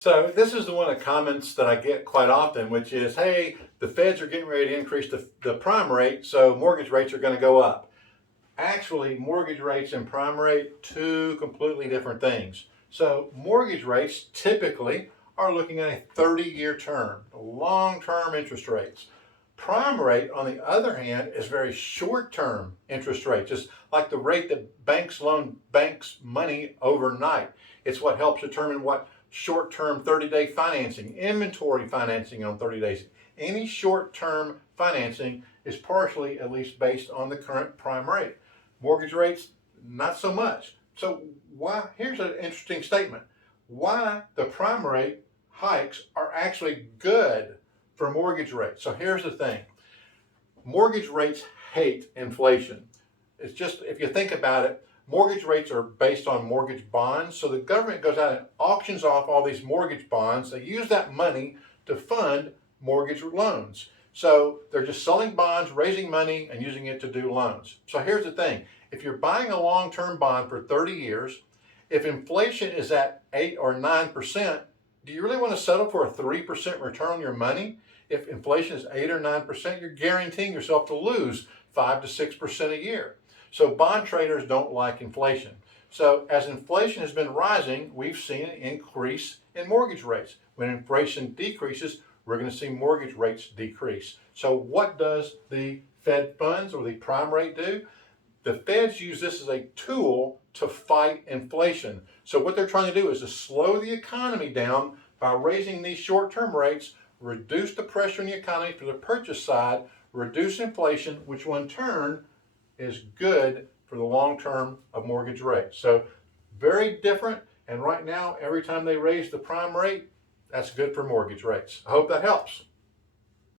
So this is the one of the comments that I get quite often, which is, hey, the feds are getting ready to increase the prime rate, so mortgage rates are going to go up. Actually, mortgage rates and prime rate, two completely different things. So mortgage rates typically are looking at a 30-year term, long-term interest rates. Prime rate, on the other hand, is very short-term interest rate, just like the rate that banks loan banks money overnight. It's what helps determine what short-term 30-day financing, inventory financing on 30 days. Any short-term financing is partially at least based on the current prime rate. Mortgage rates, not so much. So why? Here's an interesting statement. Why the prime rate hikes are actually good for mortgage rates. So here's the thing. Mortgage rates hate inflation. It's just, if you think about it, mortgage rates are based on mortgage bonds. So the government goes out and auctions off all these mortgage bonds. They use that money to fund mortgage loans. So they're just selling bonds, raising money, and using it to do loans. So here's the thing. If you're buying a long-term bond for 30 years, if inflation is at 8 or 9%, do you really want to settle for a 3% return on your money? If inflation is 8 or 9%, you're guaranteeing yourself to lose 5 to 6% a year. So bond traders don't like inflation. So as inflation has been rising, we've seen an increase in mortgage rates. When inflation decreases, we're going to see mortgage rates decrease. So what does the Fed funds or the prime rate do? The feds use this as a tool to fight inflation. So what they're trying to do is to slow the economy down by raising these short-term rates, reduce the pressure on the economy for the purchase side, reduce inflation, which will in turn is good for the long term of mortgage rates. So very different. And right now, every time they raise the prime rate, that's good for mortgage rates. I hope that helps.